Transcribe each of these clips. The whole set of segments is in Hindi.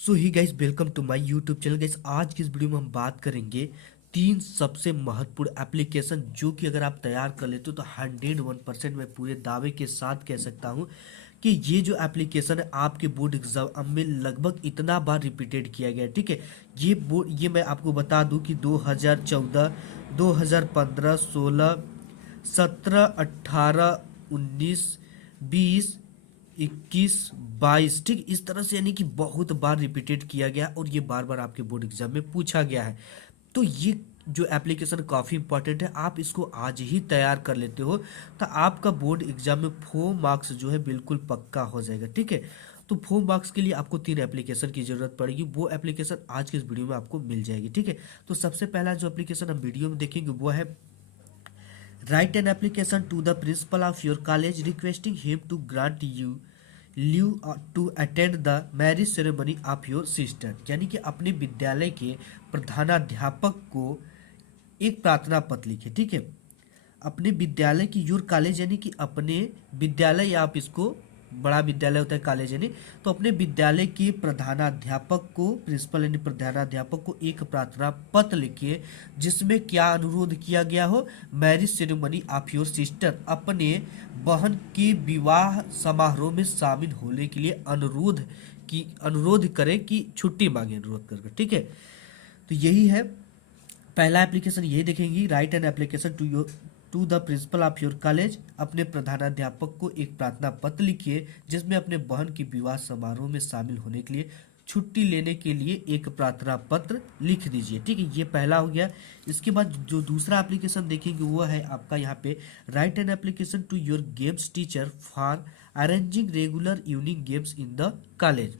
So hi guys, welcome to my YouTube channel. Guys, आज की इस वीडियो में हम बात करेंगे तीन सबसे महत्वपूर्ण एप्लीकेशन जो कि अगर आप तैयार कर लेते हो तो 101% मैं पूरे दावे के साथ कह सकता हूं कि ये जो एप्लीकेशन है आपके बोर्ड एग्जाम में लगभग इतना बार रिपीटेड किया गया है। ठीक है, ये मैं आपको बता दूं कि 2014, 2015, 16, 17, 18, 19, 20, 21, 22, ठीक इस तरह से, यानी कि बहुत बार रिपीटेड किया गया और ये बार बार आपके बोर्ड एग्जाम में पूछा गया है। तो ये जो एप्लीकेशन काफ़ी इंपॉर्टेंट है, आप इसको आज ही तैयार कर लेते हो तो आपका बोर्ड एग्जाम में 4 मार्क्स जो है बिल्कुल पक्का हो जाएगा। ठीक है, तो 4 मार्क्स के लिए आपको 3 एप्लीकेशन की जरूरत पड़ेगी। वो एप्लीकेशन आज के इस वीडियो में आपको मिल जाएगी। ठीक है, तो सबसे पहला जो एप्लीकेशन हम वीडियो में देखेंगे वो है write an application to the principal of your college requesting him to grant you leave to attend the marriage ceremony of your sister. यानी कि अपने विद्यालय के प्रधानाध्यापक को एक प्रार्थना पत्र लिखे। ठीक है, अपने विद्यालय की, योर कॉलेज यानी कि अपने विद्यालय, या आप इसको बड़ा विद्यालय होता है कॉलेज यानी, तो अपने विद्यालय के प्रधानाध्यापक को, प्रिंसिपल यानी प्रधानाध्यापक को एक प्रार्थना पत्र लिखिए जिसमें क्या अनुरोध किया गया हो, marriage ceremony of your sister, अपने बहन के विवाह समारोह में शामिल होने के लिए अनुरोध करें कि छुट्टी मांगे, अनुरोध करके। ठीक है, तो यही है पहला एप्लीकेशन। यही देखेंगे, write an application to the principal of your college, अपने प्रधानाध्यापक को एक प्रार्थना पत्र लिखिए जिसमें अपने बहन की विवाह समारोह में शामिल होने के लिए छुट्टी लेने के लिए एक प्रार्थना पत्र लिख दीजिए। ठीक है, ये पहला हो गया। इसके बाद जो दूसरा एप्लीकेशन देखेंगे वो है आपका यहाँ पे write an application to your games teacher for arranging regular evening games in the college.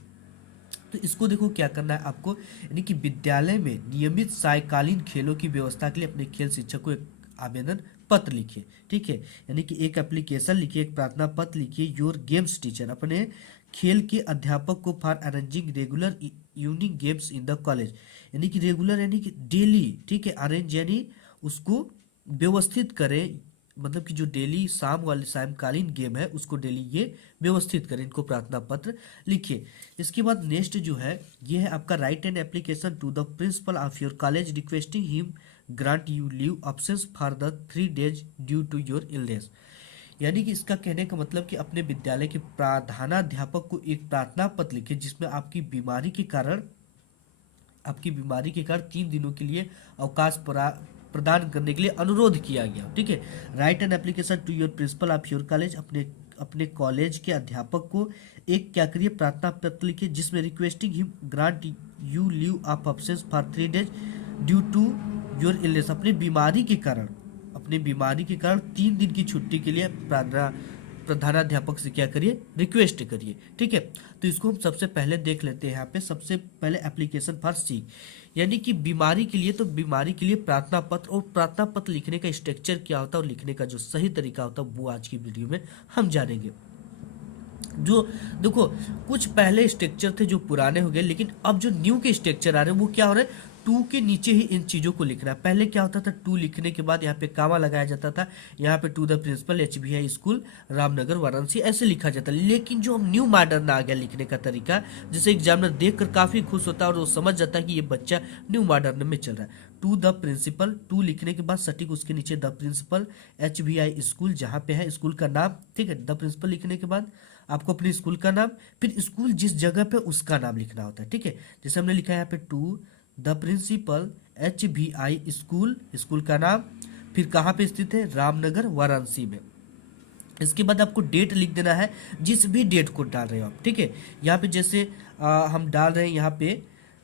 तो इसको देखो क्या करना है आपको, यानी कि विद्यालय में नियमित सायकालीन खेलों की व्यवस्था के लिए अपने खेल शिक्षक को एक आवेदन पत्र लिखिए। ठीक है, यानी कि एक एप्लीकेशन लिखिए, एक प्रार्थना पत्र लिखिए, योर गेम्स टीचर, अपने खेल के अध्यापक को, for arranging regular evening games in the college, यानी कि रेगुलर यानी कि डेली। ठीक है, अरेंज यानी उसको व्यवस्थित करें, मतलब कि जो डेली शाम वाले सायंकालीन गेम है उसको डेली ये व्यवस्थित करें। इनको प्रार्थना पत्र लिखिए। इसके बाद नेक्स्ट जो है ये है आपका write an application to the principal of your college requesting him grant you leave options for the 3 days due to your illness. यानी कि इसका कहने का मतलब कि अपने विद्यालय के प्रधानाध्यापक को एक प्रार्थना पत्र लिखे जिसमें आपकी बीमारी के कारण 3 दिनों के लिए अवकाश प्रदान करने के लिए अनुरोध किया गया। ठीक है, write an application to your principal of your college, अपने अपने कॉलेज के अध्यापक को एक क्या करिए, प्रार्थना पत्र लिखिए जिसमें requesting him grant you leave of absence for 3 days due to your illness, अपने बीमारी के कारण 3 दिन की छुट्टी के लिए प्रधानाध्यापक से क्या करिए, रिक्वेस्ट करिए। ठीक है, तो इसको हम सबसे पहले देख लेते हैं। यहाँ पे सबसे पहले एप्लीकेशन फॉर सी, यानी कि बीमारी के लिए, तो बीमारी के लिए प्रार्थना पत्र, और प्रार्थना पत्र लिखने का स्ट्रक्चर क्या होता है और लिखने का जो सही तरीका होता है वो आज की वीडियो में हम जानेंगे। जो देखो, कुछ पहले स्ट्रक्चर थे जो पुराने हो गए, लेकिन अब जो न्यू के स्ट्रक्चर आ रहे हैं वो क्या हो रहे हैं, टू के नीचे ही इन चीज़ों को लिखना है। पहले क्या होता था, टू लिखने के बाद यहाँ पे कामा लगाया जाता था, यहाँ पे to the principal HBI school Ramnagar Varanasi ऐसे लिखा जाता है। लेकिन जो हम न्यू मॉडर्न आ गया लिखने का तरीका, जैसे एग्जामिनर देखकर काफ़ी खुश होता है और वो समझ जाता है कि ये बच्चा न्यू मॉडर्न में चल रहा है। टू द प्रिंसिपल, टू लिखने के बाद सटीक उसके नीचे द प्रिंसिपल HBI स्कूल, जहाँ पे है स्कूल का नाम। ठीक है, द प्रिंसिपल लिखने के बाद आपको अपने स्कूल का नाम, फिर स्कूल जिस जगह पे उसका नाम लिखना होता है। ठीक है, जैसे हमने लिखा है यहाँ पे to the principal HBI school, school का नाम, फिर कहाँ पे स्थित है, रामनगर वाराणसी में। इसके बाद आपको डेट लिख देना है, जिस भी डेट को डाल रहे हो आप। ठीक है, यहाँ पे जैसे हम डाल रहे हैं यहाँ पे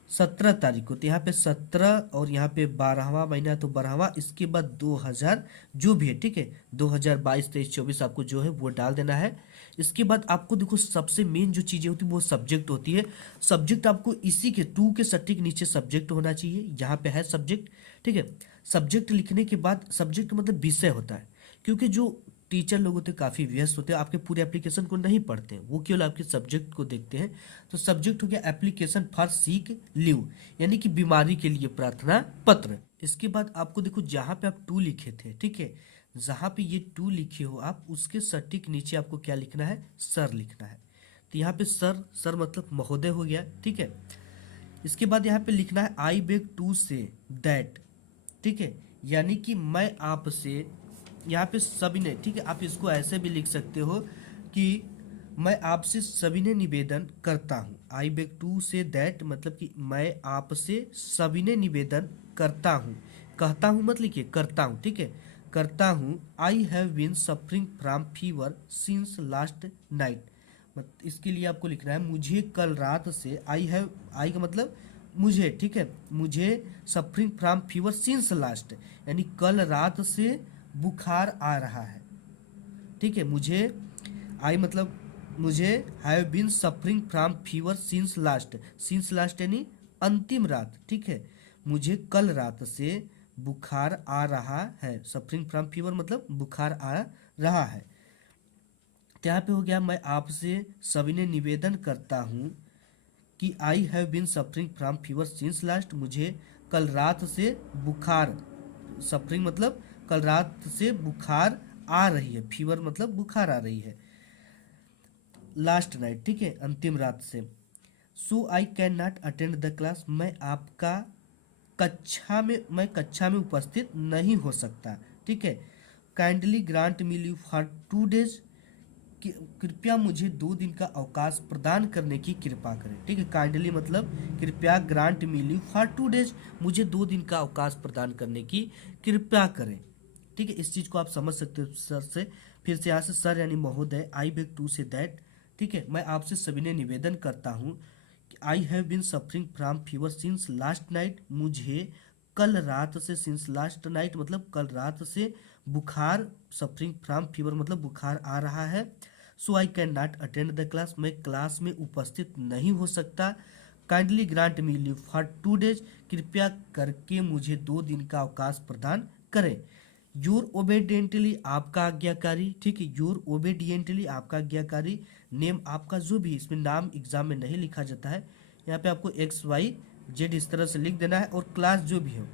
17 तारीख को, तो यहाँ पे 17 और यहाँ पे 12वां महीना है तो 12वां, इसके बाद 2000 जो भी है। ठीक है, 2022, 23, 24 आपको जो है वो डाल देना है। इसके बाद आपको देखो सबसे मेन जो चीज़ें होती है वो सब्जेक्ट होती है। सब्जेक्ट आपको इसी के टू के सटीक नीचे सब्जेक्ट होना चाहिए, यहाँ पे है सब्जेक्ट। ठीक है, सब्जेक्ट लिखने के बाद, सब्जेक्ट मतलब विषय होता है, क्योंकि जो टीचर लोग होते हैं काफ़ी व्यस्त होते हैं, आपके पूरे एप्लीकेशन को नहीं पढ़ते हैं, वो केवल आपके सब्जेक्ट को देखते हैं। तो सब्जेक्ट हो गया एप्लीकेशन फॉर सीक लीव, यानी कि बीमारी के लिए प्रार्थना पत्र। इसके बाद आपको देखो जहाँ पे आप टू लिखे थे, ठीक है, जहाँ पे ये टू लिखे हो आप, उसके सटीक नीचे आपको क्या लिखना है, सर लिखना है। तो यहाँ पे सर, सर मतलब महोदय हो गया। ठीक है, इसके बाद यहाँ पे लिखना है I beg to say that, ठीक है, यानी कि मैं आपसे, यहाँ पे सविनय, ठीक है, आप इसको ऐसे भी लिख सकते हो कि मैं आपसे सविनय निवेदन करता हूँ। I beg to say that मतलब कि मैं आपसे सविनय निवेदन करता हूँ। कहता हूँ मत लिखिए, करता हूँ, ठीक है, करता हूँ। I have been suffering from fever since last night, इसके लिए आपको लिखना है मुझे कल रात से, आई हैव, आई का मतलब मुझे, ठीक है, मुझे suffering from fever since last, यानी कल रात से बुखार आ रहा है, ठीक है। मुझे, आई मतलब मुझे, have been suffering from fever since last यानी अंतिम रात, ठीक है, मुझे कल रात से बुखार आ रहा है। सफरिंग फ्रॉम फीवर मतलब बुखार आ रहा है। तो यहाँ पे हो गया मैं आपसे सविनय निवेदन करता हूँ कि I have been suffering from fever since last, मुझे कल रात से बुखार, सफरिंग मतलब कल रात से बुखार आ रही है, फीवर मतलब बुखार आ रही है, लास्ट नाइट, ठीक है, अंतिम रात से। So I can not attend the class, मैं कक्षा में उपस्थित नहीं हो सकता, ठीक है। Kindly grant me leave for 2 days, कृपया मुझे 2 दिन का अवकाश प्रदान करने की कृपा करें, ठीक है। काइंडली मतलब कृपया, grant me leave for 2 days, मुझे 2 दिन का अवकाश प्रदान करने की कृपया करें, ठीक है। इस चीज को आप समझ सकते हो सर से। फिर से यहाँ से सर यानी महोदय, I beg to say that, ठीक है, मैं आपसे सविनय निवेदन करता हूँ, I have been suffering from fever since last night, मुझे कल रात से, सिंस लास्ट नाइट मतलब कल रात से बुखार, सफरिंग फ्रॉम फीवर मतलब बुखार आ रहा है। So I can not attend the class, मैं क्लास में उपस्थित नहीं हो सकता। Kindly grant me leave for 2 days, कृपया करके मुझे 2 दिन का अवकाश प्रदान करें। योर ओबेडियंटली, आपका आज्ञाकारी, ठीक है, योर ओबेडियंटली, आपका आज्ञाकारी। नेम, आपका जो भी, इसमें नाम एग्जाम में नहीं लिखा जाता है, यहाँ पे आपको XYZ इस तरह से लिख देना है। और क्लास जो भी हो,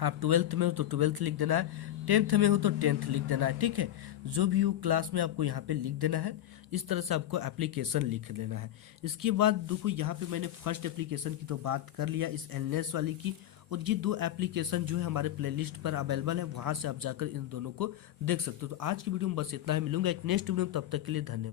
आप 12th में हो तो 12th लिख देना है, 10th में हो तो 10th लिख देना है, ठीक है। जो भी हो क्लास में आपको यहाँ पे लिख देना है। इस तरह से आपको एप्लीकेशन लिख देना है। इसके बाद देखो यहाँ पे मैंने फर्स्ट एप्लीकेशन की तो बात कर लिया, इस एलनेस वाली की, और ये 2 एप्लीकेशन जो है हमारे प्लेलिस्ट पर अवेलेबल है, वहाँ से आप जाकर इन दोनों को देख सकते हो। तो आज की वीडियो में बस इतना ही, मिलूंगा एक नेक्स्ट वीडियो में, तब तक के लिए धन्यवाद।